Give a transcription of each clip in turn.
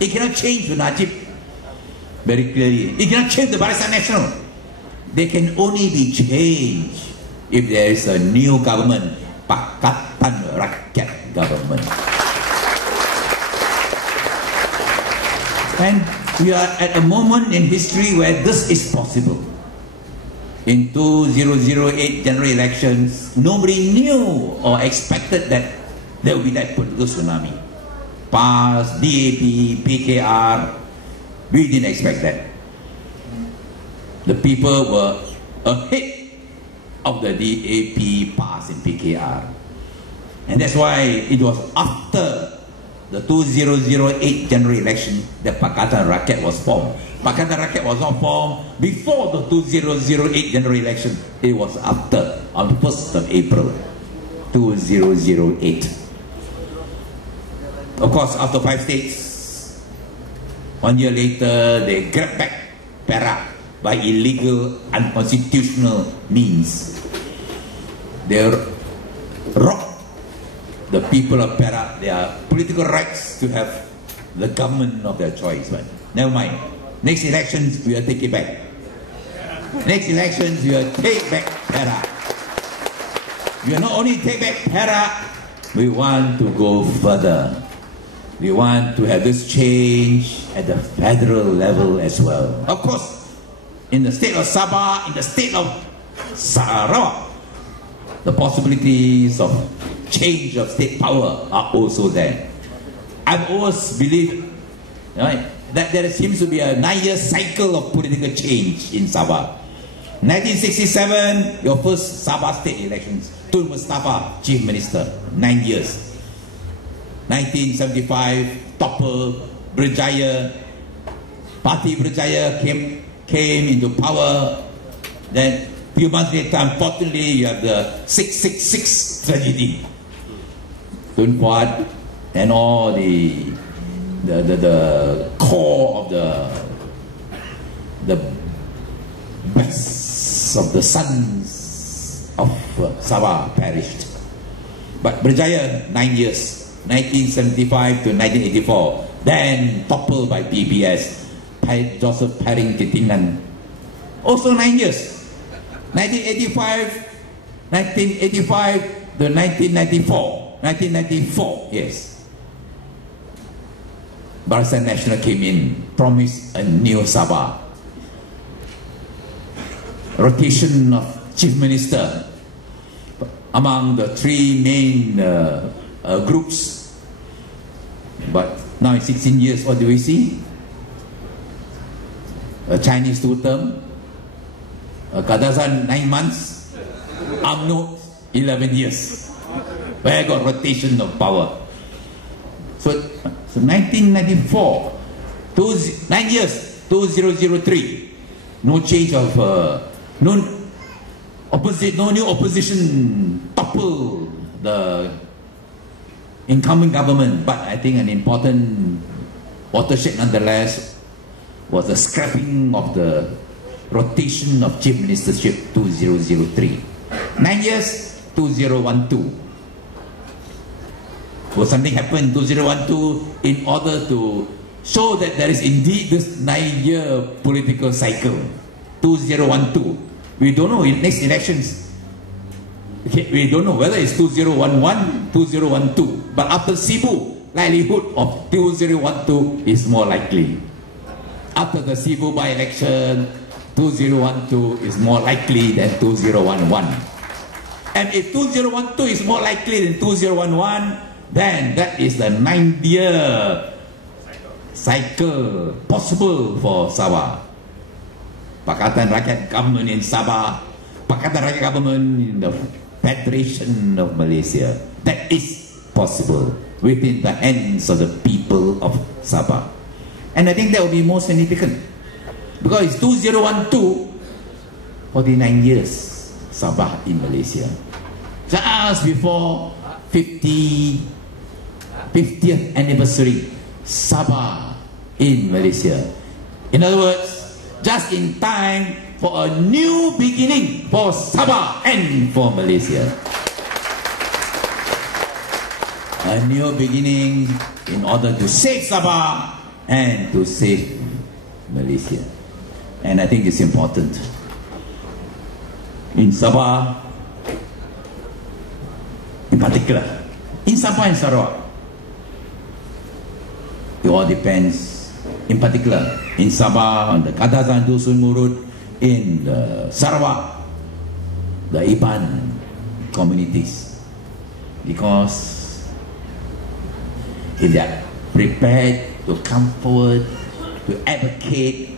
It cannot change the Najib. Very clearly. It cannot change the Barisan Nasional. They can only be changed if there is a new government, Pakatan Rakyat government. And we are at a moment in history where this is possible. In 2008 general elections, nobody knew or expected that there would be that political tsunami. PAS, DAP, PKR, we didn't expect that. The people were ahead of the DAP, PAS and PKR. And that's why it was after the 2008 general election that Pakatan Rakyat was formed. Pakatan Rakyat was not formed before the 2008 general election. It was after, on the 1st of April 2008. Of course, after 5 states, 1 year later, they grabbed back Perak by illegal, unconstitutional means. They robbed the people of Perak their political rights to have the government of their choice. But never mind. Next elections, we will take it back. Next elections, we will take back Perak. We will not only take back Perak, we want to go further. We want to have this change at the federal level as well. Of course, in the state of Sabah, in the state of Sarawak, the possibilities of change of state power are also there. I've always believed, right, that there seems to be a 9-year cycle of political change in Sabah. 1967, your first Sabah state elections, Tun Mustafa, Chief Minister, 9 years. 1975, topple, Berjaya, Party Berjaya came into power. Then, few months later, unfortunately, you have the 666 tragedy. Tun Puat and all the core of the best of the sons of Sabah perished. But Berjaya, 9 years, 1975 to 1984, then toppled by PBS, Joseph Paring Kitingan, also 9 years, 1985 to 1994, yes. Barisan Nasional came in, promised a new Sabah. Rotation of Chief Minister among the 3 main groups. But now in 16 years, what do we see? A Chinese 2-term, Kadazan 9 months, UMNO 11 years. Where I got rotation of power. So 1994, 9 years, 2003, no change of, no new opposition topple the incumbent government. But I think an important watershed nonetheless was the scrapping of the rotation of chief ministership 2003. 9 years, 2012. Will something happen in 2012 in order to show that there is indeed this 9-year political cycle? 2012. We don't know in next elections. Okay, we don't know whether it's 2011, 2012. But after Cebu, likelihood of 2012 is more likely. After the Cebu by-election, 2012 is more likely than 2011. And if 2012 is more likely than 2011, then that is the 9-year cycle possible for Sabah. Pakatan Rakyat government in Sabah, Pakatan Rakyat government in the Federation of Malaysia. That is possible within the hands of the people of Sabah. And I think that will be more significant. Because it's 2012, 49 years Sabah in Malaysia. Just before 50th anniversary Sabah in Malaysia. In other words, just in time for a new beginning for Sabah and for Malaysia. A new beginning in order to save Sabah and to save Malaysia. And I think it's important. In Sabah, in particular, in Sabah and Sarawak, it all depends. In particular, in Sabah, on the Kadazan Dusun Murud, in the Sarawak, the Iban communities, because if they are prepared to come forward, to advocate,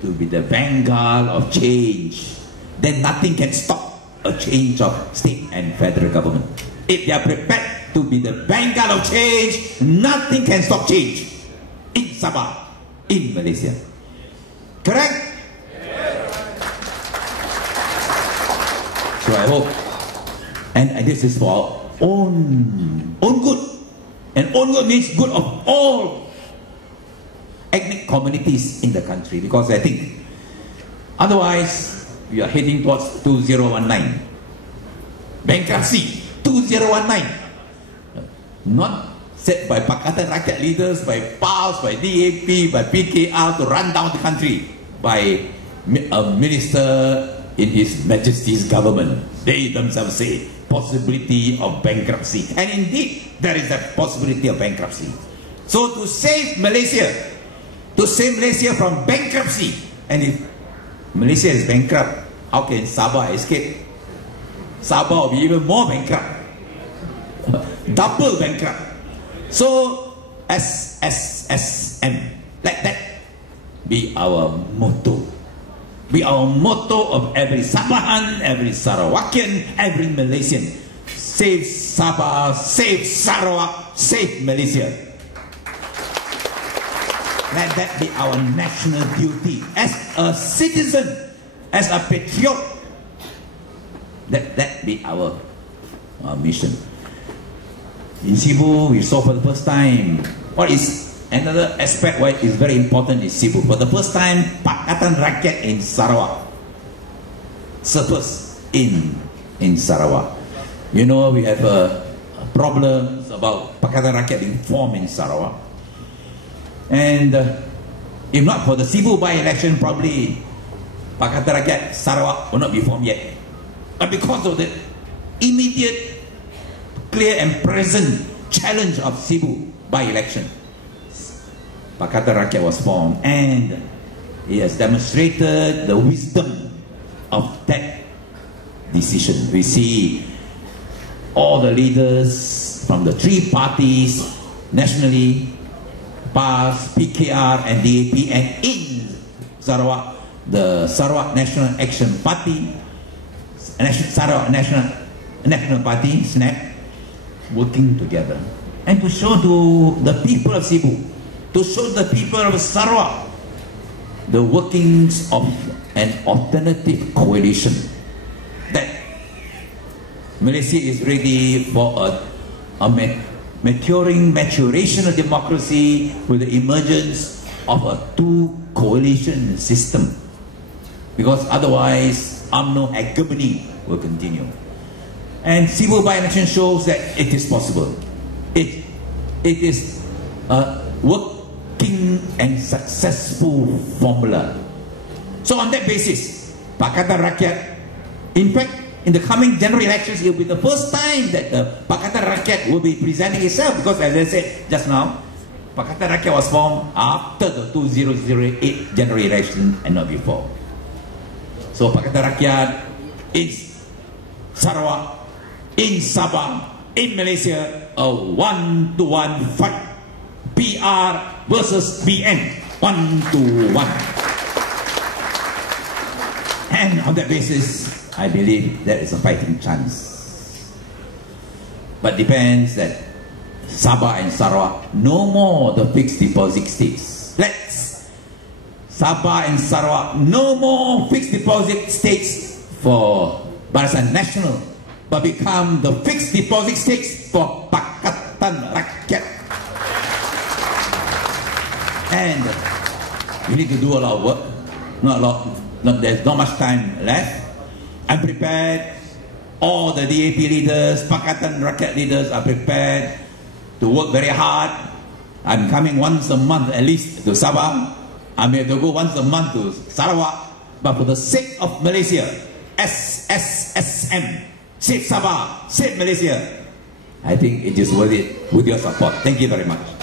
to be the vanguard of change, then nothing can stop a change of state and federal government. If they are prepared to be the vanguard of change, nothing can stop change in Sabah, in Malaysia. Correct? So I hope, and this is for our own good, and own good means good of all ethnic communities in the country, because I think otherwise we are heading towards 2019 bankruptcy. 2019, not set by Pakatan Rakyat leaders, by PAS, by DAP, by PKR to run down the country by a minister in His Majesty's government. They themselves say possibility of bankruptcy, and indeed there is a possibility of bankruptcy. So to save Malaysia from bankruptcy, and if Malaysia is bankrupt, how can Sabah escape? Sabah will be even more bankrupt, double bankrupt. So SSSM, let that be our motto. Be our motto of every Sabahan, every Sarawakian, every Malaysian. Save Sabah, save Sarawak, save Malaysia. Let that be our national duty as a citizen, as a patriot. Let that be our mission. In Cebu, we saw for the first time what is another aspect why it's very important in Cebu. For the first time, Pakatan Rakyat in Sarawak surfaced in Sarawak. You know, we have problems about Pakatan Rakyat being formed in Sarawak. And if not for the Cebu by-election, probably Pakatan Rakyat Sarawak will not be formed yet. But because of the immediate, clear and present challenge of Cebu by-election, Pakatan Rakyat was formed, and it has demonstrated the wisdom of that decision. We see all the leaders from the three parties nationally, PAS, PKR and DAP, and in Sarawak, the Sarawak National Action Party, Sarawak National Party, SNAP, working together, and to show to the people of Cebu, to show the people of Sarawak the workings of an alternative coalition, that Malaysia is ready for a maturation of democracy with the emergence of a two coalition system, because otherwise UMNO hegemony will continue. And Cebu by-election shows that it is possible. It is a working and successful formula. So on that basis, Pakatan Rakyat, in fact, in the coming general elections, it will be the first time that the Pakatan Rakyat will be presenting itself, because as I said just now, Pakatan Rakyat was formed after the 2008 general election and not before. So Pakatan Rakyat is Sarawak, in Sabah, in Malaysia, a one-to-one fight. PR versus BN, one-to-one. And on that basis, I believe there is a fighting chance. But depends that Sabah and Sarawak no more the fixed deposit states. Let's Sabah and Sarawak no more fixed deposit states for Barisan Nasional, but become the fixed deposit states for Pakatan Rakyat. And we need to do a lot of work. There's not much time left. I'm prepared. All the DAP leaders, Pakatan Rakyat leaders are prepared to work very hard I'm coming once a month at least to Sabah. I may have to go once a month to Sarawak. But for the sake of Malaysia, SSSM, save Sabah, save Malaysia, I think it is worth it with your support. Thank you very much.